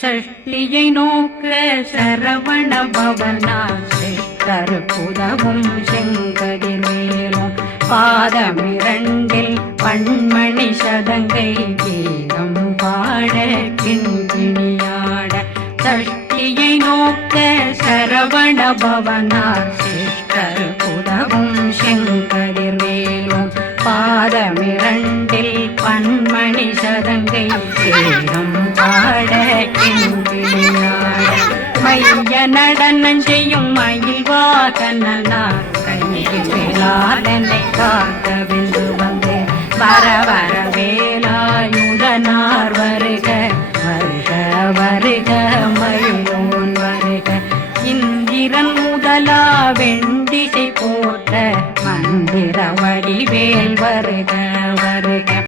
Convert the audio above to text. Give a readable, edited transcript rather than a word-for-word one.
சஷ்டியை நோக்க சரவண பவனா சிஷ்டருக்குதவும் செங்கதிர்வேலும் பாதமிரண்டில் பண்மணி சதங்கை கீதம் பாட கிண்கிணியாட சஷ்டியை நோக்க சரவண பவனா சிஷ்டருக்குதவும் செங்கதிர்வேலும் பாதமிரண்டில் பண்மணி சதங்கை கீதம் பாட கிண்கிணியாட மைய நடனம் செய்யும் மயில் வாகனார் கையில் வேளாளனை காக்க வென்று வந்து வர வர வேலாயுதனார் வருக வருக வருக மயிலோன் வருக இந்திரன் முதலா வெண்டிசை போட்ட மந்திர வடிவேல் வருக